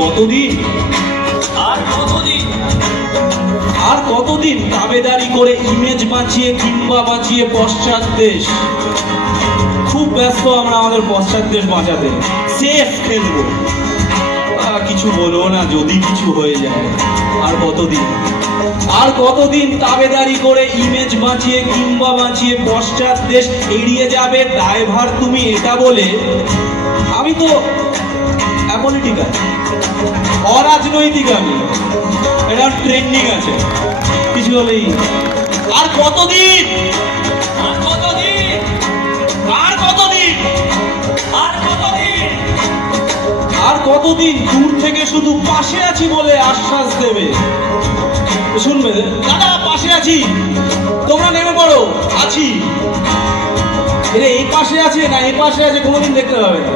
কতদিন আর কতদিন আর কতদিন দাবেদারি করে ইমেজ বাঁচিয়ে কিংবা বাঁচিয়ে পশ্চাৎ দেশ? খুব ব্যস্ত আমরা আমাদের পশ্চাৎ দেশ বাঁচাতে। সেফ খেলবো, কিছু বলবো না যদি কিছু হয়ে যায়। আর কতদিন আর কতদিন দাবেদারি করে ইমেজ বাঁচিয়ে কিংবা বাঁচিয়ে পশ্চাৎ দেশ এড়িয়ে যাবে দায়ভার তুমি এটা বলে? আমি তো অ্যাপলিটিক্যাল, অরাজনৈতিক, আমি এটা ট্রেন্ডিং আছে কিছু হলেই। আর কতদিন আর কতদিন আর কতদিন আর কতদিন আর কতদিন দূর থেকে শুধু পাশে আছি বলে আশ্বাস দেবে? শুনবে, দাদা পাশে আছি, তোমরা নেমে পড়ো, আছি। এই পাশে আছে না এই পাশে আছে কোনোদিন দেখতে পাবে না।